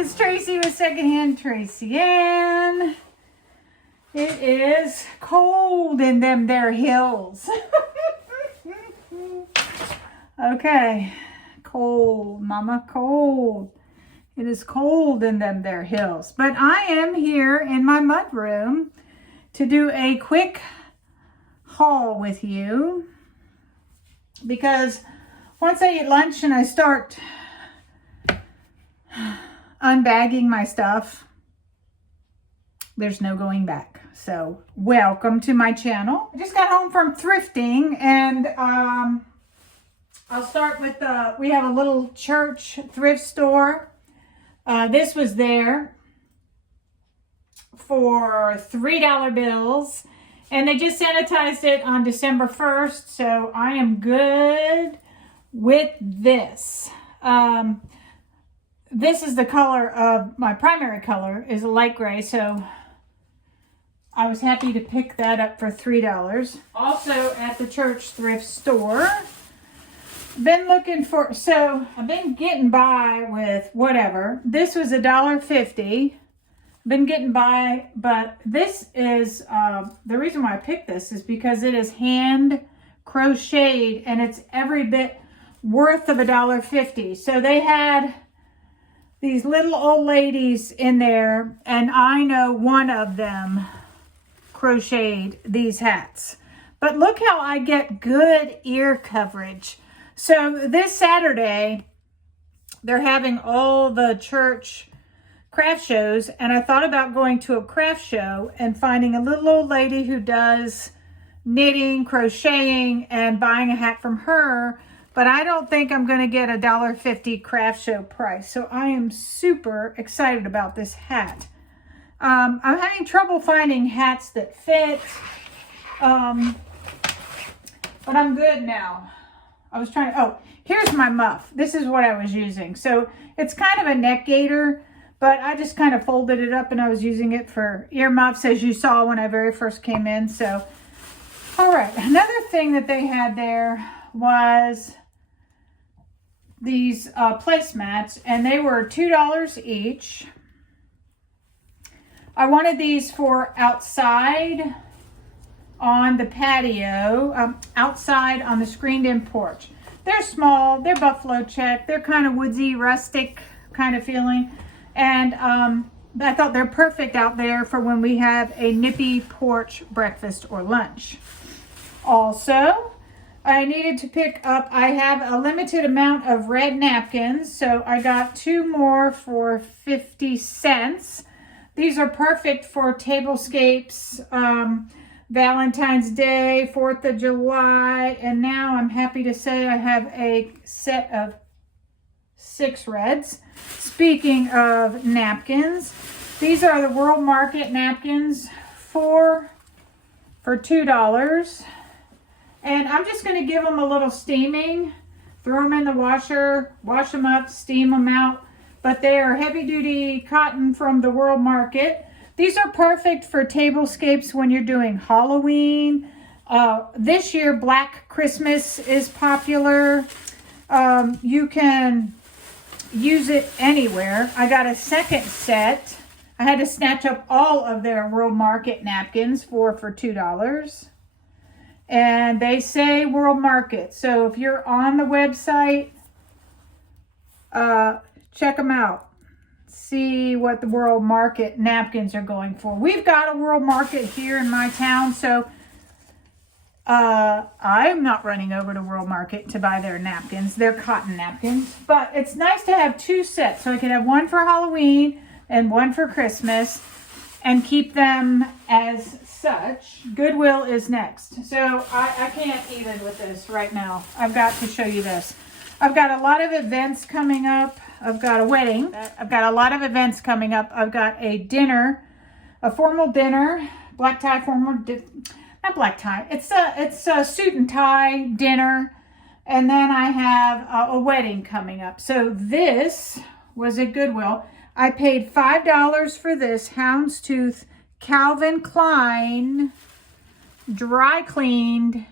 it's Tracy with Secondhand Tracy, and it is cold in them there hills. Okay, cold, mama, cold. It is cold in them there hills. But I am here in my mudroom to do a quick haul with you, because once I eat lunch and I start unbagging my stuff, there's no going back. So welcome to my channel. I just got home from thrifting, and I'll start with we have a little church thrift store. This was there for $3 bills, and they just sanitized it on December 1st, so I am good with this. This is the color of my primary color, is a light gray, so I was happy to pick that up for $3. Also at the church thrift store. Been looking for, so I've been getting by with whatever. This was $1.50. Been getting by, but this is, the reason why I picked this is because it is hand crocheted and it's every bit worth of $1.50. So they had these little old ladies in there, and I know one of them crocheted these hats. But look how I get good ear coverage. So this Saturday, they're having all the church craft shows, and I thought about going to a craft show and finding a little old lady who does knitting, crocheting, and buying a hat from her. But I don't think I'm going to get $1.50 craft show price. So I am super excited about this hat. I'm having trouble finding hats that fit, but I'm good now. I was trying, oh, here's my muff. This is what I was using. So it's kind of a neck gaiter, but I just kind of folded it up and I was using it for ear muffs, as you saw when I very first came in. So, all right. Another thing that they had there was these placemats, and they were $2 each. I wanted these for outside on the patio, outside on the screened-in porch. They're small, they're buffalo check, they're kind of woodsy, rustic kind of feeling, and I thought they're perfect out there for when we have a nippy porch breakfast or lunch. Also, I needed to pick up, I have a limited amount of red napkins, so I got 2 more for 50 cents. These are perfect for tablescapes, Valentine's Day, 4th of July, and now I'm happy to say I have a set of 6 reds. Speaking of napkins, these are the World Market napkins for $2. And I'm just going to give them a little steaming, throw them in the washer, wash them up, steam them out. But they are heavy duty cotton from the World Market. These are perfect for tablescapes when you're doing Halloween. This year, Black Christmas is popular. You can use it anywhere. I got a second set. I had to snatch up all of their World Market napkins for $2. And they say World Market. So if you're on the website, check them out. See what the World Market napkins are going for. We've got a World Market here in my town, so I'm not running over to World Market to buy their napkins. They're cotton napkins, but it's nice to have 2 sets, so I can have one for Halloween and one for Christmas and keep them as such. Goodwill is next. So I can't even with this right now. I've got to show you this. I've got a lot of events coming up. I've got a wedding. I've got a lot of events coming up. I've got a dinner, a formal dinner, black tie, not black tie. It's a suit and tie dinner. And then I have a wedding coming up. So this was at Goodwill. I paid $5 for this houndstooth Calvin Klein dry cleaned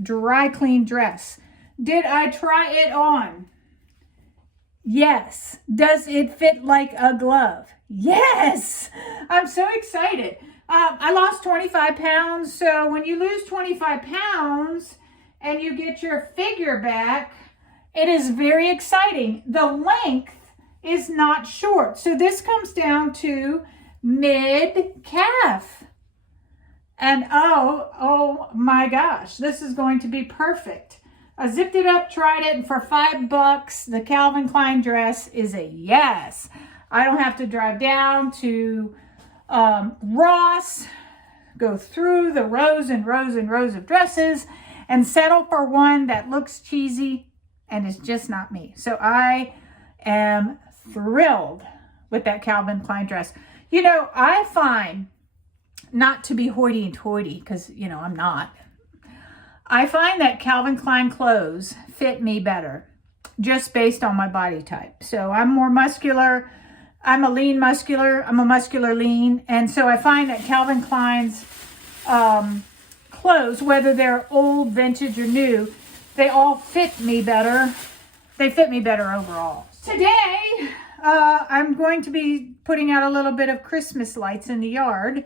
dress. Did I try it on? Yes. Does it fit like a glove? Yes. I'm so excited. I lost 25 pounds. So when you lose 25 pounds and you get your figure back, it is very exciting. The length is not short. So this comes down to mid-calf. And oh my gosh, this is going to be perfect. I zipped it up, tried it, and for $5, the Calvin Klein dress is a yes. I don't have to drive down to Ross, go through the rows and rows and rows of dresses, and settle for one that looks cheesy and is just not me. So I am thrilled with that Calvin Klein dress. You know, I find, not to be hoity-toity, because, you know, I'm not. I find that Calvin Klein clothes fit me better just based on my body type. So I'm more muscular. I'm a lean muscular. I'm a muscular lean. And so I find that Calvin Klein's clothes, whether they're old, vintage, or new, they all fit me better. They fit me better overall. Today, I'm going to be putting out a little bit of Christmas lights in the yard.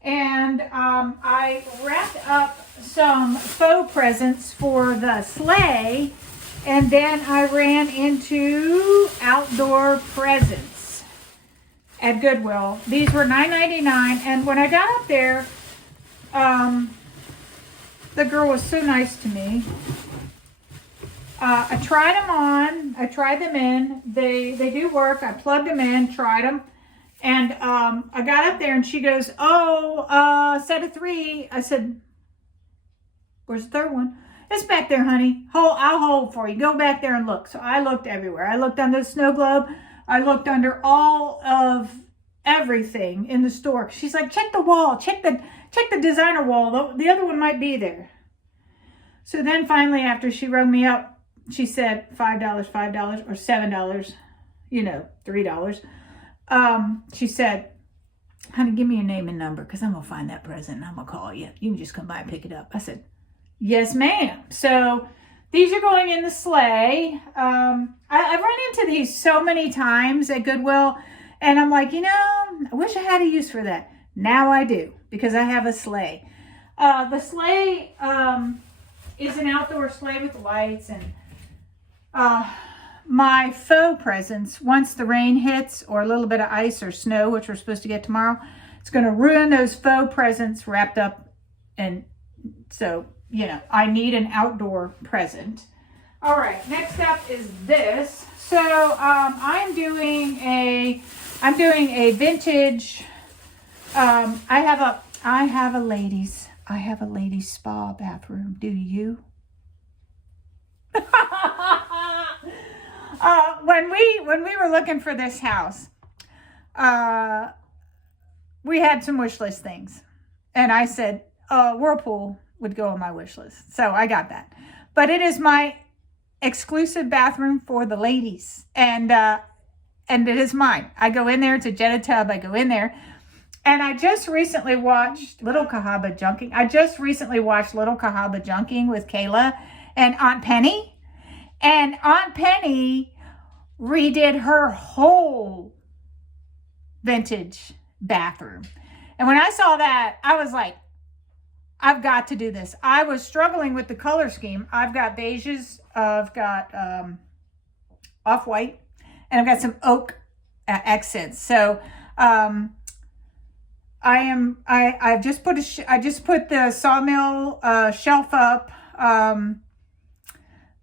And I wrapped up some faux presents for the sleigh, and then I ran into outdoor presents at Goodwill. These were $9.99, and when I got up there, the girl was so nice to me. I tried them on. I tried them in. They do work. I plugged them in, tried them. And I got up there and she goes, set of 3. I said, where's the third one? It's back there, honey. I'll hold for you. Go back there and look. So I looked everywhere. I looked under the snow globe. I looked under all of everything in the store. She's like, check the wall. Check the designer wall. The other one might be there. So then finally, after she rung me up, she said $5, or $7, $3. She said, honey, give me your name and number because I'm going to find that present and I'm going to call you. You can just come by and pick it up. I said, yes, ma'am. So these are going in the sleigh. I've run into these so many times at Goodwill and I'm like, I wish I had a use for that. Now I do because I have a sleigh. The sleigh is an outdoor sleigh with lights and my faux presents, once the rain hits or a little bit of ice or snow, which we're supposed to get tomorrow, it's going to ruin those faux presents wrapped up. And so, I need an outdoor present. All right, next up is this. So I'm doing a vintage. I have a ladies spa bathroom. Do you? When we were looking for this house, we had some wish list things, and I said Whirlpool would go on my wish list, so I got that. But it is my exclusive bathroom for the ladies, and it is mine. I go in there. It's a jetted tub. I go in there, and I just recently watched Little Cahaba Junking. With Kayla and Aunt Penny. And Aunt Penny redid her whole vintage bathroom. And when I saw that, I was like, I've got to do this. I was struggling with the color scheme. I've got beiges, I've got off-white, and I've got some oak accents. So I just put the Sawmill shelf up.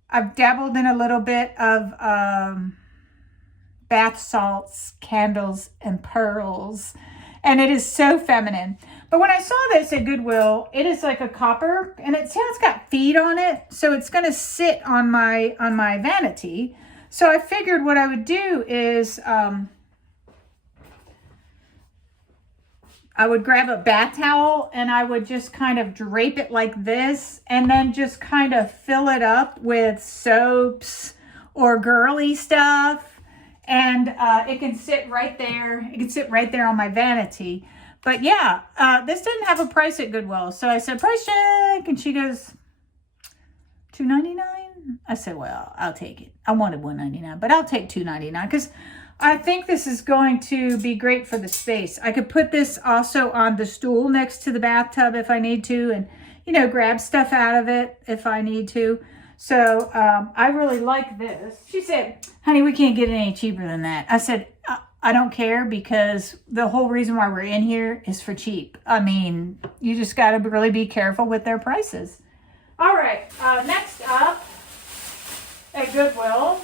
I've dabbled in a little bit of bath salts, candles, and pearls, and it is so feminine. But when I saw this at Goodwill, it is like a copper, and it's got feet on it, so it's going to sit on my vanity. So I figured what I would do is I would grab a bath towel and I would just kind of drape it like this and then just kind of fill it up with soaps or girly stuff. And it can sit right there. It can sit right there on my vanity. But yeah, this didn't have a price at Goodwill. So I said, price check. And she goes, $2.99. I said, well, I'll take it. I wanted $1.99, but I'll take $2.99 because I think this is going to be great for the space. I could put this also on the stool next to the bathtub if I need to, and, you know, grab stuff out of it if I need to. So I really like this. She said, honey, we can't get it any cheaper than that. I said, I don't care, because the whole reason why we're in here is for cheap. I mean, you just got to really be careful with their prices. All right, next up at Goodwill.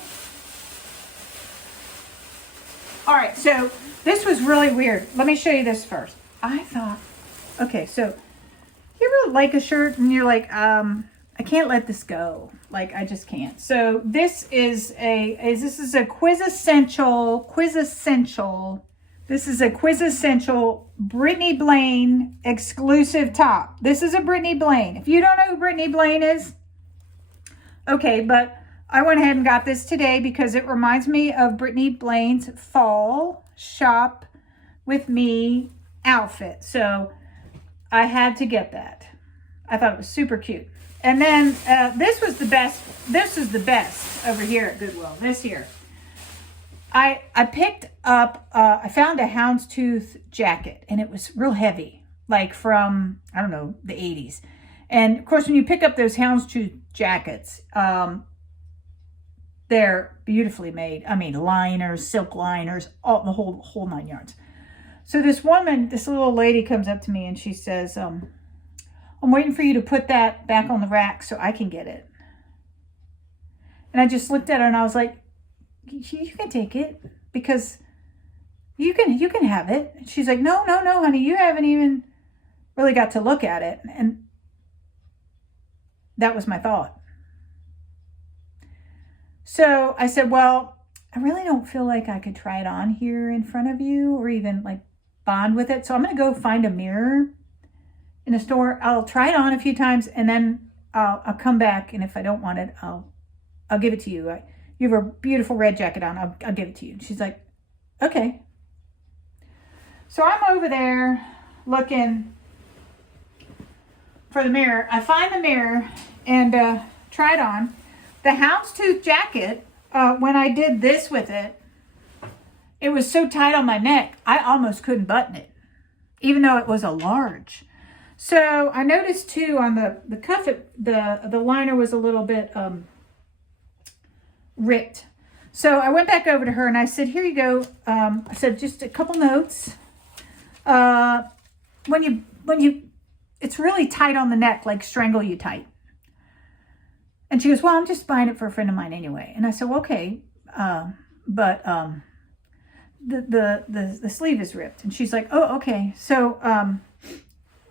All right, so this was really weird. Let me show you this first. I thought, okay, so you ever like a shirt and you're like, I can't let this go. Like, I just can't. So this is a quintessential. This is a quintessential Brittany Blaine exclusive top. This is a Brittany Blaine. If you don't know who Brittany Blaine is, okay, but I went ahead and got this today because it reminds me of Brittany Blaine's fall shop with me outfit. So I had to get that. I thought it was super cute. And then this was the best. This is the best over here at Goodwill this year. I picked up, I found a houndstooth jacket, and it was real heavy, like from, I don't know, the 80s. And of course, when you pick up those houndstooth jackets, they're beautifully made. I mean, liners, silk liners, all the whole 9 yards. So this woman, this little lady comes up to me and she says, I'm waiting for you to put that back on the rack so I can get it. And I just looked at her and I was like, you can take it because you can have it. And she's like, no, honey, you haven't even really got to look at it. And that was my thought. So I said, well, I really don't feel like I could try it on here in front of you or even like bond with it. So I'm going to go find a mirror in a store. I'll try it on a few times and then I'll come back. And if I don't want it, I'll give it to you. You have a beautiful red jacket on. I'll give it to you. And she's like, okay. So I'm over there looking for the mirror. I find the mirror and try it on. The houndstooth jacket, when I did this with it, it was so tight on my neck, I almost couldn't button it, even though it was a large. So I noticed too on the cuff, the liner was a little bit ripped. So I went back over to her and I said, here you go. I said, just a couple notes. When you, it's really tight on the neck, like strangle you tight. And she goes, well, I'm just buying it for a friend of mine anyway. And I said, well, okay, but the sleeve is ripped. And she's like, oh, okay. So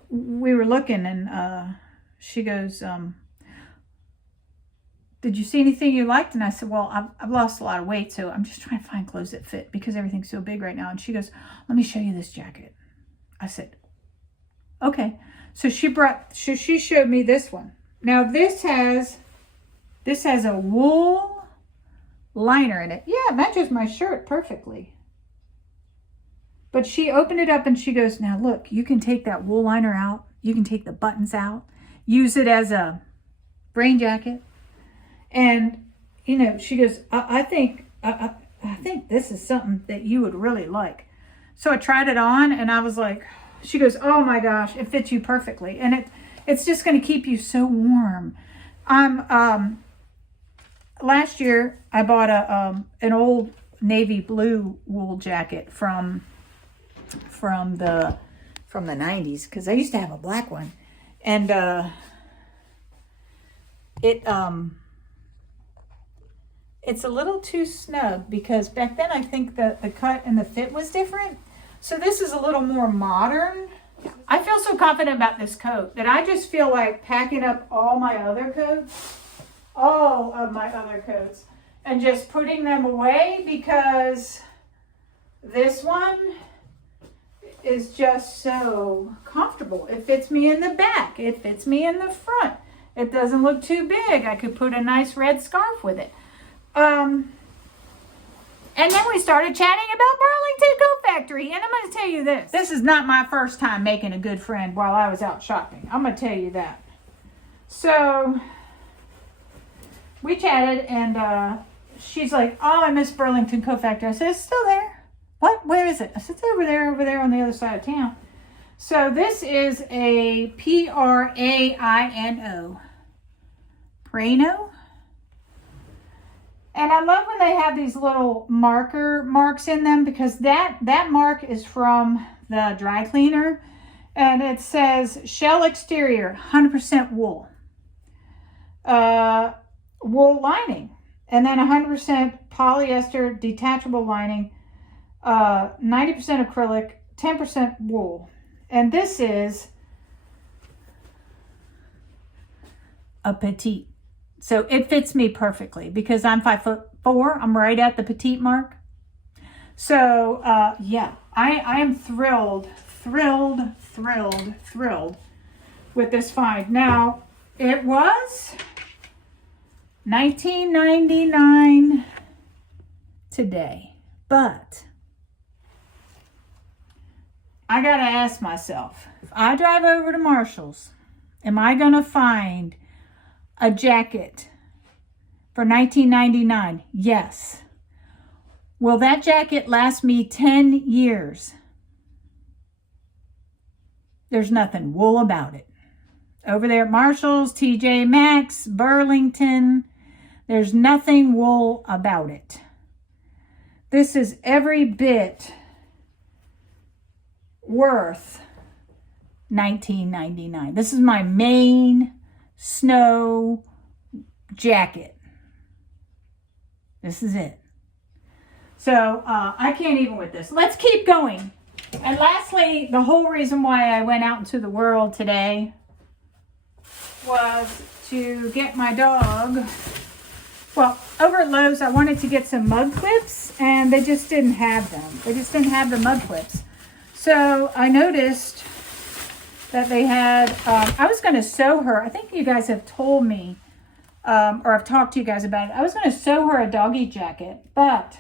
we were looking and she goes, did you see anything you liked? And I said, well, I've lost a lot of weight, so I'm just trying to find clothes that fit because everything's so big right now. And she goes, let me show you this jacket. I said, okay. So she showed me this one. Now this has a wool liner in it. Yeah, it matches my shirt perfectly. But she opened it up and she goes, now look, you can take that wool liner out. You can take the buttons out. Use it as a rain jacket. And, you know, she goes, I think this is something that you would really like. So I tried it on and I was like, she goes, oh my gosh, it fits you perfectly. And it's just going to keep you so warm. Last year I bought an old navy blue wool jacket from the 90s because I used to have a black one, and it's a little too snug because back then I think the cut and the fit was different. So this is a little more modern. I feel so confident about this coat that I just feel like packing up all of my other coats, and just putting them away because this one is just so comfortable. It fits me in the back. It fits me in the front. It doesn't look too big. I could put a nice red scarf with it. And then we started chatting about Burlington Coat Factory. And I'm going to tell you this. This is not my first time making a good friend while I was out shopping. I'm going to tell you that. So we chatted, and she's like, oh, I miss Burlington Coat Factory. I said, it's still there. What? Where is it? I said, it's over there on the other side of town. So this is a Praino. Prano. And I love when they have these little marks in them, because that mark is from the dry cleaner. And it says shell exterior, 100% wool. Wool lining. And then 100% polyester detachable lining. 90% acrylic, 10% wool. And this is a petite. So it fits me perfectly because I'm 5'4". I'm right at the petite mark. So yeah, I am thrilled with this find. Now, it was $19.99 today, but I gotta ask myself, if I drive over to Marshall's, am I gonna find a jacket for $19.99? Yes. Will that jacket last me 10 years? There's nothing wool about it. Over there at Marshall's, TJ Maxx, Burlington, there's nothing wool about it. This is every bit worth $19.99. This is my main snow jacket. This is it. So I can't even with this. Let's keep going. And lastly, the whole reason why I went out into the world today was to get my dog. Well, over at Lowe's, I wanted to get some mug clips, and they just didn't have them. They just didn't have the mug clips. So I noticed that they had, I was going to sew her. I think you guys have told me, or I've talked to you guys about it. I was going to sew her a doggy jacket, but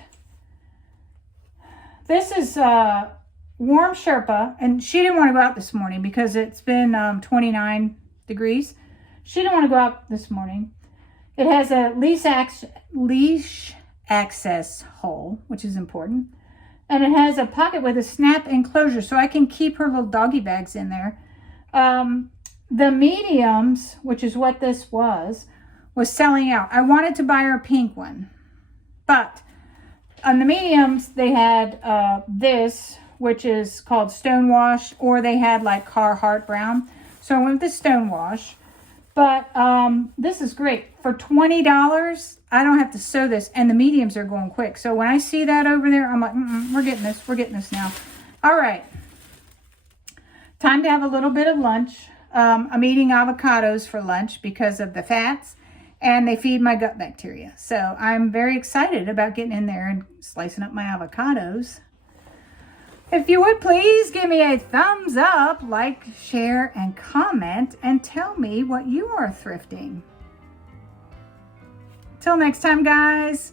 this is warm Sherpa, and she didn't want to go out this morning because it's been 29 degrees. She didn't want to go out this morning. It has a leash access hole, which is important. And it has a pocket with a snap enclosure, so I can keep her little doggy bags in there. The mediums, which is what this was selling out. I wanted to buy her a pink one. But on the mediums, they had this, which is called Stonewash, or they had like Carhartt brown. So I went with the Stonewash. But this is great. For $20, I don't have to sew this, and the mediums are going quick. So when I see that over there, I'm like, we're getting this. We're getting this now. All right. Time to have a little bit of lunch. I'm eating avocados for lunch because of the fats, and they feed my gut bacteria. So I'm very excited about getting in there and slicing up my avocados. If you would please give me a thumbs up, like, share, and comment, and tell me what you are thrifting. Till next time, guys.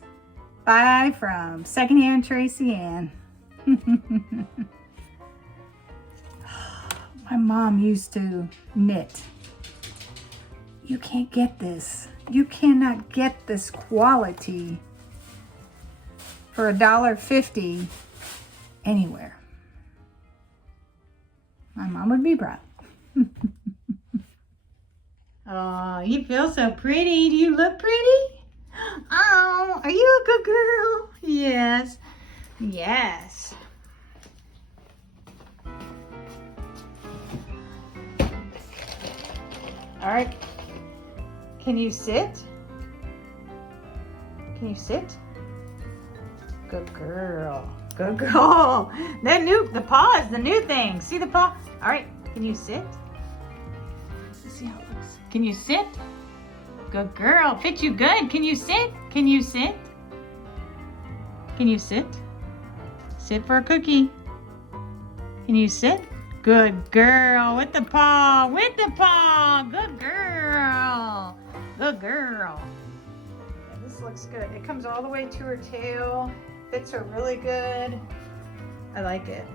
Bye from Secondhand Tracy Ann. My mom used to knit. You can't get this. You cannot get this quality for $1.50 anywhere. My mom would be proud. Oh, you feel so pretty. Do you look pretty? Oh, are you a good girl? Yes. Yes. All right. Can you sit? Can you sit? Good girl. Good girl. The paw is the new thing. See the paw? All right. Can you sit? Let's see how it looks. Can you sit? Good girl. Fit you good. Can you sit? Can you sit? Can you sit? Sit for a cookie. Can you sit? Good girl. With the paw. With the paw. Good girl. Good girl. Yeah, this looks good. It comes all the way to her tail. Fits her really good. I like it.